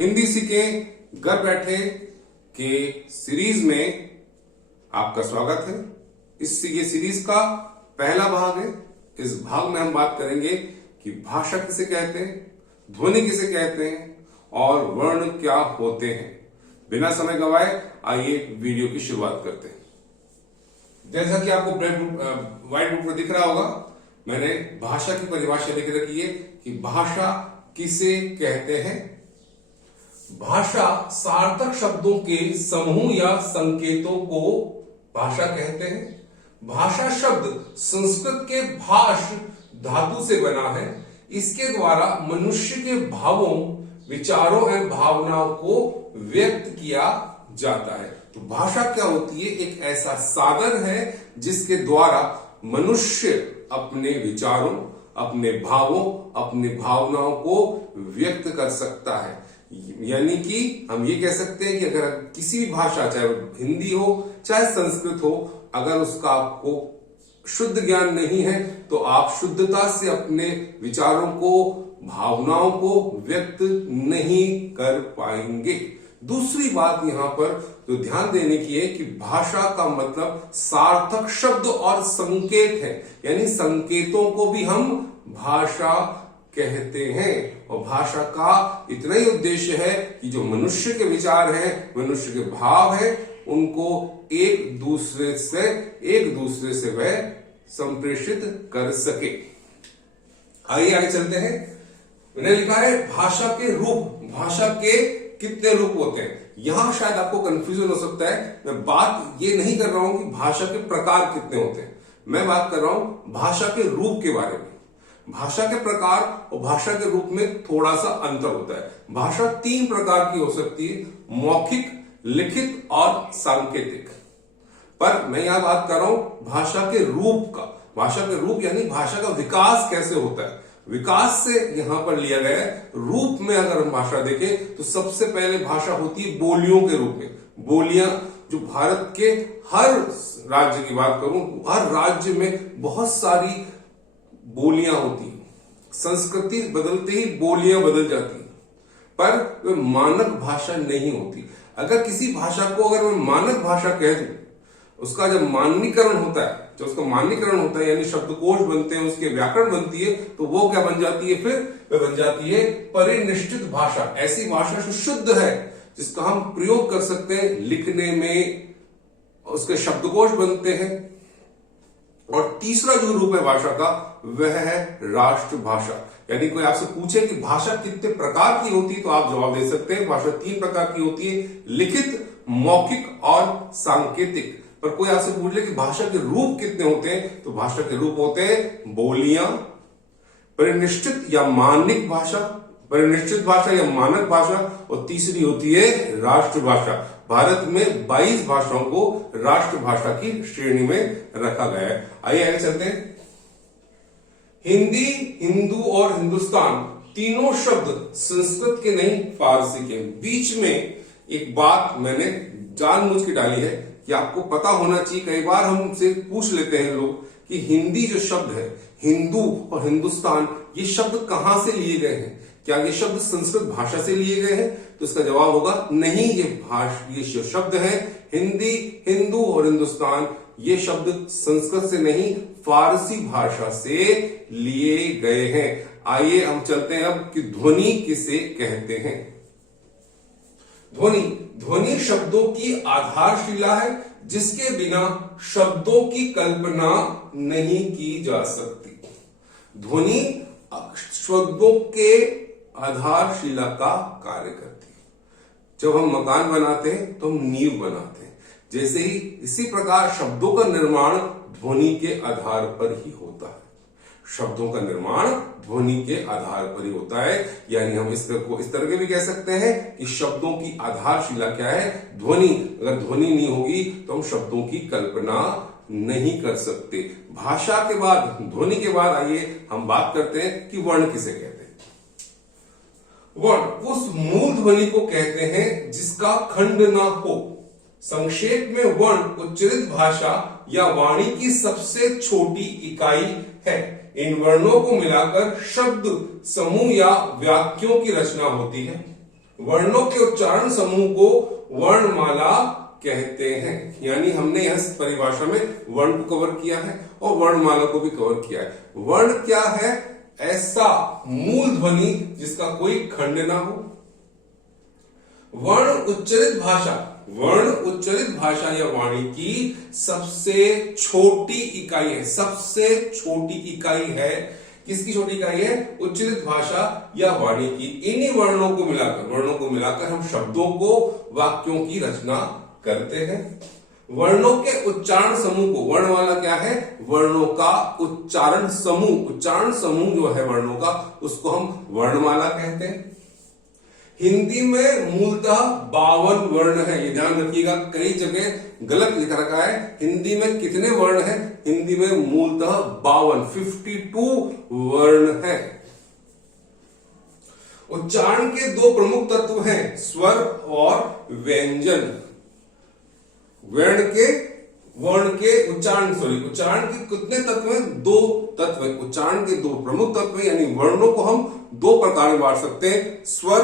हिंदी सीखें घर बैठे के सीरीज में आपका स्वागत है। ये सीरीज का पहला भाग है। इस भाग में हम बात करेंगे कि भाषा किसे कहते हैं, ध्वनि किसे कहते हैं और वर्ण क्या होते हैं। बिना समय गवाए आइए वीडियो की शुरुआत करते हैं। जैसा कि आपको व्हाइट बोर्ड पर दिख रहा होगा, मैंने भाषा की परिभाषा लिख रखी है कि भाषा किसे कहते हैं। भाषा सार्थक शब्दों के समूह या संकेतों को भाषा कहते हैं। भाषा शब्द संस्कृत के भाष धातु से बना है। इसके द्वारा मनुष्य के भावों, विचारों एवं भावनाओं को व्यक्त किया जाता है। तो भाषा क्या होती है? एक ऐसा साधन है जिसके द्वारा मनुष्य अपने विचारों, अपने भावों, अपनी भावनाओं को व्यक्त कर सकता है। यानी कि हम ये कह सकते हैं कि अगर किसी भी भाषा, चाहे हिंदी हो चाहे संस्कृत हो, अगर उसका आपको शुद्ध ज्ञान नहीं है तो आप शुद्धता से अपने विचारों को, भावनाओं को व्यक्त नहीं कर पाएंगे। दूसरी बात यहां पर जो ध्यान देने की है कि भाषा का मतलब सार्थक शब्द और संकेत है, यानी संकेतों को भी हम भाषा कहते हैं। और भाषा का इतना ही उद्देश्य है कि जो मनुष्य के विचार हैं, मनुष्य के भाव हैं, उनको एक दूसरे से वह संप्रेषित कर सके। आइए आगे चलते हैं। मैंने लिखा है भाषा के रूप। भाषा के कितने रूप होते हैं? यहां शायद आपको कंफ्यूजन हो सकता है। मैं बात ये नहीं कर रहा हूं कि भाषा के प्रकार कितने होते हैं, मैं बात कर रहा हूं भाषा के रूप के बारे में। भाषा के प्रकार और भाषा के रूप में थोड़ा सा अंतर होता है। भाषा 3 प्रकार की हो सकती है, मौखिक, लिखित और सांकेतिक। पर मैं यहां बात कर रहा हूं भाषा के रूप का। भाषा के रूप यानी भाषा का विकास कैसे होता है, विकास से यहां पर लिया गया है। रूप में अगर हम भाषा देखें तो सबसे पहले भाषा होती है बोलियों के रूप में। बोलियां जो भारत के हर राज्य की बात करूं, हर राज्य में बहुत सारी बोलियां होती हैं। संस्कृति बदलते ही बोलियां बदल जाती हैं, पर वे मानक भाषा नहीं होती। अगर किसी भाषा को अगर मैं मानक भाषा कह दूं, उसका जब मानकीकरण होता है, यानी शब्दकोश बनते हैं, उसके व्याकरण बनती है, तो वो क्या बन जाती है? फिर वह बन जाती है परिनिष्ठित भाषा। ऐसी भाषा जो शुद्ध है, जिसका हम प्रयोग कर सकते हैं लिखने में, उसके शब्दकोश बनते हैं। और तीसरा जो रूप है भाषा का, वह है राष्ट्रभाषा। यानी कोई आपसे पूछे कि भाषा कितने प्रकार की होती है, तो आप जवाब दे सकते हैं भाषा 3 प्रकार की होती है, लिखित, मौखिक और सांकेतिक। पर कोई आपसे पूछ ले कि भाषा के रूप कितने होते हैं, तो भाषा के रूप होते हैं बोलियां, परिनिष्ठित या मानक भाषा, परिनिष्ठित भाषा या मानक भाषा, और तीसरी होती है राष्ट्रभाषा। भारत में 22 भाषाओं को राष्ट्रभाषा की श्रेणी में रखा गया है। आइए आगे चलते हैं। हिंदी, हिंदू और हिंदुस्तान तीनों शब्द संस्कृत के नहीं, फारसी के। बीच में एक बात मैंने जानबूझ के डाली है कि आपको पता होना चाहिए। कई बार हमसे पूछ लेते हैं लोग कि हिंदी जो शब्द है, हिंदू और हिंदुस्तान, ये शब्द कहां से लिए गए हैं? क्या ये शब्द संस्कृत भाषा से लिए गए हैं? तो इसका जवाब होगा नहीं। ये जो शब्द है हिंदी, हिंदू और हिंदुस्तान, ये शब्द संस्कृत से नहीं, फारसी भाषा से लिए गए हैं। आइए हम चलते हैं अब कि ध्वनि किसे कहते हैं। ध्वनि शब्दों की आधारशिला है, जिसके बिना शब्दों की कल्पना नहीं की जा सकती। ध्वनि शब्दों के आधारशिला का कार्य करती है। जब हम मकान बनाते हैं तो हम नींव बनाते हैं। जैसे ही इसी प्रकार शब्दों का निर्माण ध्वनि के आधार पर ही होता है। शब्दों का निर्माण ध्वनि के आधार पर ही होता है। यानी हम इस तरह के भी कह सकते हैं कि शब्दों की आधारशिला क्या है? ध्वनि। अगर ध्वनि नहीं होगी तो हम शब्दों की कल्पना नहीं कर सकते। भाषा के बाद, ध्वनि के बाद आइए हम बात करते हैं कि वर्ण किसे कहते हैं। वर्ण उस मूल ध्वनि को कहते हैं जिसका खंड ना हो। संक्षेप में वर्ण उच्चरित भाषा या वाणी की सबसे छोटी इकाई है। इन वर्णों को मिलाकर शब्द समूह या वाक्यों की रचना होती है। वर्णों के उच्चारण समूह को वर्णमाला कहते हैं। यानी हमने यह परिभाषा में वर्ण को कवर किया है और वर्णमाला को भी कवर किया है। वर्ण क्या है? ऐसा मूल ध्वनि जिसका कोई खंड ना हो। वर्ण उच्चरित भाषा या वाणी की सबसे छोटी इकाई है। सबसे छोटी इकाई है। किसकी छोटी इकाई है? उच्चरित भाषा या वाणी की। इन्हीं वर्णों को मिलाकर हम शब्दों को, वाक्यों की रचना करते हैं। वर्णों के उच्चारण समूह को, वर्णमाला क्या है? वर्णों का उच्चारण समूह जो है वर्णों का, उसको हम वर्णमाला कहते हैं। हिंदी में मूलतः 52 वर्ण है। ये ध्यान रखिएगा, कई जगह गलत लिख रखा है। हिंदी में कितने वर्ण हैं? हिंदी में मूलतः 52 वर्ण है। उच्चारण के दो प्रमुख तत्व हैं, स्वर और व्यंजन। उच्चारण के कितने तत्व हैं? 2 तत्व हैं। उच्चारण के 2 प्रमुख तत्व यानी वर्णों को हम 2 प्रकार में बांट सकते हैं, स्वर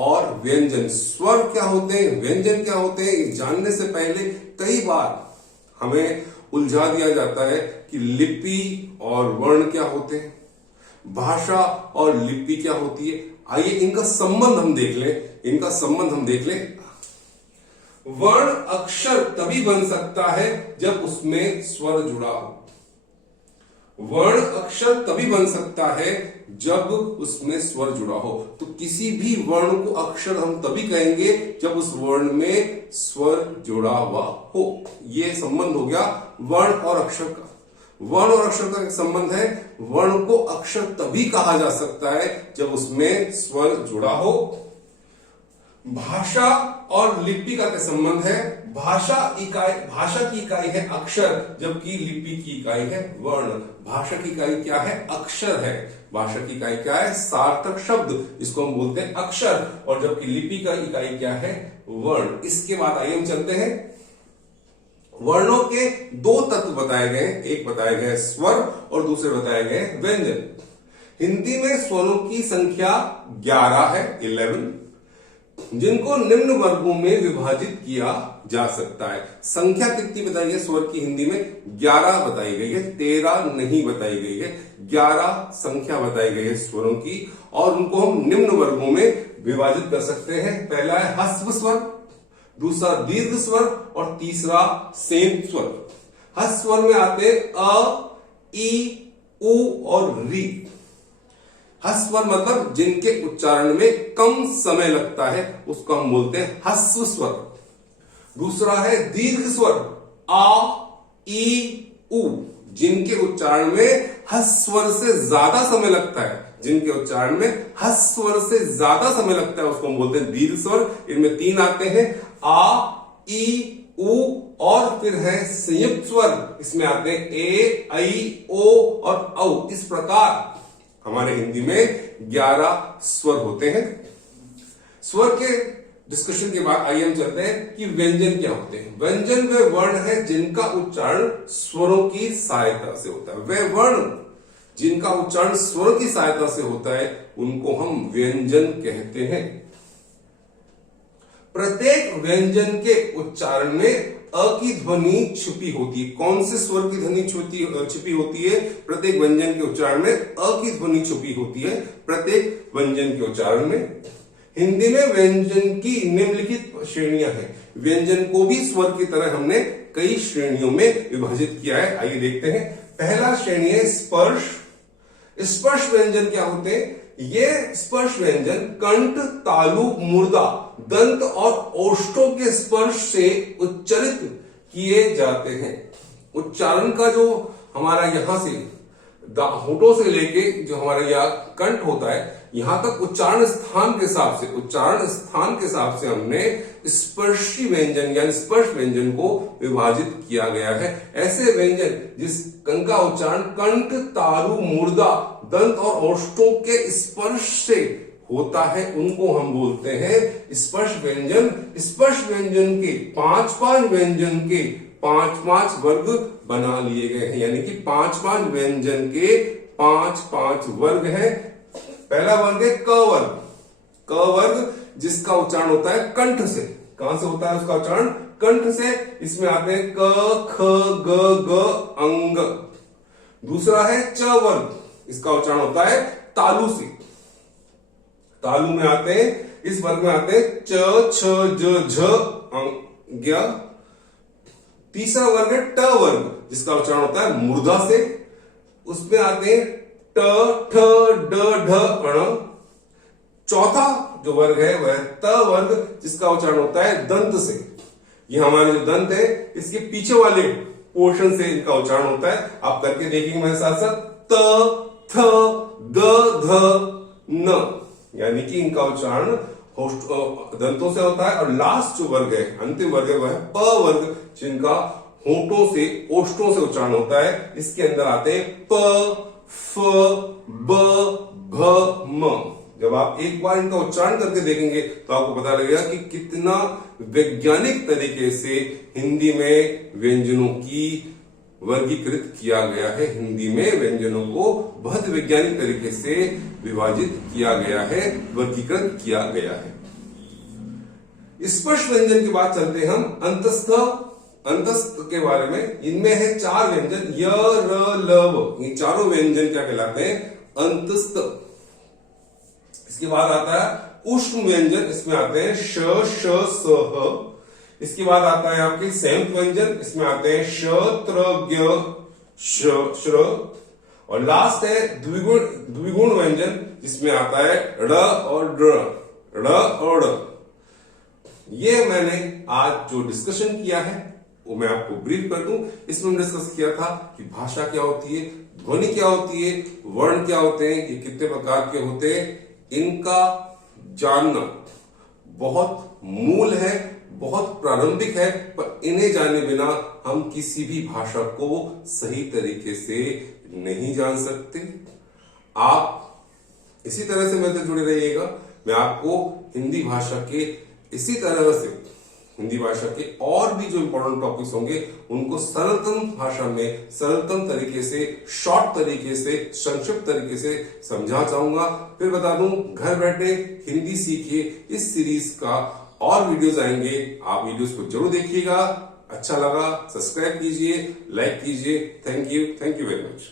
और व्यंजन। स्वर क्या होते हैं, व्यंजन क्या होते हैं, जानने से पहले कई बार हमें उलझा दिया जाता है कि लिपि और वर्ण क्या होते हैं, भाषा और लिपि क्या होती है। आइए इनका संबंध हम देख लें। वर्ण अक्षर तभी बन सकता है जब उसमें स्वर जुड़ा हो। वर्ण अक्षर तभी बन सकता है जब उसमें स्वर जुड़ा हो। तो किसी भी वर्ण को अक्षर हम तभी कहेंगे जब उस वर्ण में स्वर जुड़ा हुआ हो। यह संबंध हो गया वर्ण और अक्षर का। वर्ण और अक्षर का संबंध है, वर्ण को अक्षर तभी कहा जा सकता है जब उसमें स्वर जुड़ा हो। भाषा और लिपि का क्या संबंध है? भाषा की इकाई है अक्षर, जबकि लिपि की इकाई है वर्ण। भाषा की इकाई क्या है? अक्षर है। भाषा की इकाई क्या है? सार्थक शब्द, इसको हम बोलते हैं अक्षर। और जबकि लिपि का इकाई क्या है? वर्ण। इसके बाद आइए हम चलते हैं। वर्णों के 2 तत्व बताए गए, एक बताए गए स्वर और दूसरे बताए गए व्यंजन। हिंदी में स्वरों की संख्या 11 है, 11, जिनको निम्न वर्गों में विभाजित किया जा सकता है। संख्या कितनी बताई है स्वर की? हिंदी में 11 बताई गई है, 13 नहीं बताई गई है। 11 संख्या बताई गई है स्वरों की, और उनको हम निम्न वर्गों में विभाजित कर सकते हैं। पहला है ह्रस्व स्वर, दूसरा दीर्घ स्वर और तीसरा सेम स्वर। ह्रस्व स्वर में आते अ, ई, उ और री। ह्रस्व स्वर मतलब जिनके उच्चारण में कम समय लगता है, उसको हम बोलते हैं ह्रस्व स्वर। दूसरा है दीर्घ स्वर, आ, ई, उ, जिनके उच्चारण में ह्रस्व स्वर से ज्यादा समय लगता है। जिनके उच्चारण में ह्रस्व स्वर से ज्यादा समय लगता है उसको हम बोलते हैं दीर्घ स्वर। इनमें 3 आते हैं, आ, ई, उ और फिर है संयुक्त स्वर। इसमें आते हैं ए, ऐ, ओ और औ। इस प्रकार हमारे हिंदी में 11 स्वर होते हैं। स्वर के डिस्कशन के बाद आइए हम चलते हैं कि व्यंजन क्या होते हैं। व्यंजन वे वर्ण है जिनका उच्चारण स्वरों की सहायता से होता है। वे वर्ण जिनका उच्चारण स्वरों की सहायता से होता है उनको हम व्यंजन कहते हैं। प्रत्येक व्यंजन के उच्चारण में अ की ध्वनि छिपी होती है। कौन से स्वर की ध्वनि छिपी होती है? प्रत्येक व्यंजन के उच्चारण में अ की ध्वनि छिपी होती है, प्रत्येक व्यंजन के उच्चारण में। हिंदी में व्यंजन की निम्नलिखित श्रेणियां हैं। व्यंजन को भी स्वर की तरह हमने कई श्रेणियों में विभाजित किया है। आइए देखते हैं। पहला श्रेणी है स्पर्श। स्पर्श व्यंजन क्या होते हैं? ये स्पर्श व्यंजन कंठ, तालु, मुर्दा, दंत और ओष्ठों के स्पर्श से उच्चारित किए जाते हैं। उच्चारण का जो हमारा यहां से होठों से लेके जो हमारा यह कंठ होता है, यहां तक उच्चारण स्थान के हिसाब से हमने स्पर्शी व्यंजन यानी स्पर्श व्यंजन को विभाजित किया गया है। ऐसे व्यंजन जिनका उच्चारण कंठ, तालु, मुर्दा, दंत और ओष्ठों के स्पर्श से होता है उनको हम बोलते हैं स्पर्श व्यंजन। स्पर्श व्यंजन के 5 व्यंजन के 5 वर्ग बना लिए गए हैं, यानी कि 5 व्यंजन के 5 वर्ग हैं। पहला वर्ग है क वर्ग। क वर्ग जिसका उच्चारण होता है कंठ से। कहां से होता है उसका उच्चारण? कंठ से। इसमें आते हैं क, ख, ग, ग, अंग। दूसरा है च वर्ग, इसका उच्चारण होता है तालु से। तालु में आते हैं, इस वर्ग में आते हैं च, छ, ज, झ, ज्ञ। तीसरा वर्ग है ट वर्ग, जिसका उच्चारण होता है मूर्धा से। उसमें आते हैं ट, ठ, ड, ढ, अण। चौथा जो वर्ग है वह त वर्ग, जिसका उच्चारण होता है दंत से। ये हमारे जो दंत है इसके पीछे वाले पोर्शन से इनका उच्चारण होता है। आप करके देखेंगे मेरे साथ साथ त, थ, द, ध, न, यानी कि इनका उच्चारण दंतों से होता है। और लास्ट जो वर्ग है, अंतिम वर्ग है, वह है प वर्ग, जिनका होठों से, ओष्ठों से उच्चारण होता है। इसके अंदर आते हैं प, फ, ब, भ, म। जब आप एक बार इनका उच्चारण करके देखेंगे तो आपको पता लगेगा कि कितना वैज्ञानिक तरीके से हिंदी में व्यंजनों की वर्गीकृत किया गया है। हिंदी में व्यंजनों को बहुत वैज्ञानिक तरीके से विभाजित किया गया है, वर्गीकृत किया गया है। स्पर्श व्यंजन की बात चलते हैं हम अंतस्थ। अंतस्थ के बारे में, इनमें है 4 व्यंजन, य, र, ल, व। ये चारों व्यंजन क्या कहलाते हैं? अंतस्थ। इसके बाद आता है ऊष्म व्यंजन, इसमें आते हैं श, श, स, ह। इसके बाद आता है आपके संयुक्त व्यंजन, इसमें आते हैं श, त्र, ज्ञ, श, श्र। और लास्ट है द्विगुण व्यंजन, जिसमें आता है ड़ और ड्र, ड़ और ड़। ये मैंने आज जो डिस्कशन किया है वो मैं आपको ब्रीफ कर दूं। इसमें हमने डिस्कस किया था कि भाषा क्या होती है, ध्वनि क्या होती है, वर्ण क्या होते हैं, ये कितने प्रकार के होते हैं, इनका जानना बहुत मूल है, बहुत प्रारंभिक है। पर इन्हें जाने बिना हम किसी भी भाषा को सही तरीके से नहीं जान सकते। आप इसी तरह से मेरे से जुड़े रहिएगा। मैं आपको हिंदी भाषा के इसी तरह से, हिंदी भाषा के और भी जो इंपॉर्टेंट टॉपिक्स होंगे उनको सरलतम भाषा में, सरलतम तरीके से, शॉर्ट तरीके से, संक्षिप्त तरीके से समझा चाहूंगा। फिर बता दूं, घर बैठे हिंदी सीखिए इस सीरीज का और वीडियोस आएंगे। आप वीडियोस को जरूर देखिएगा। अच्छा लगा सब्सक्राइब कीजिए, लाइक कीजिए। Thank you very much.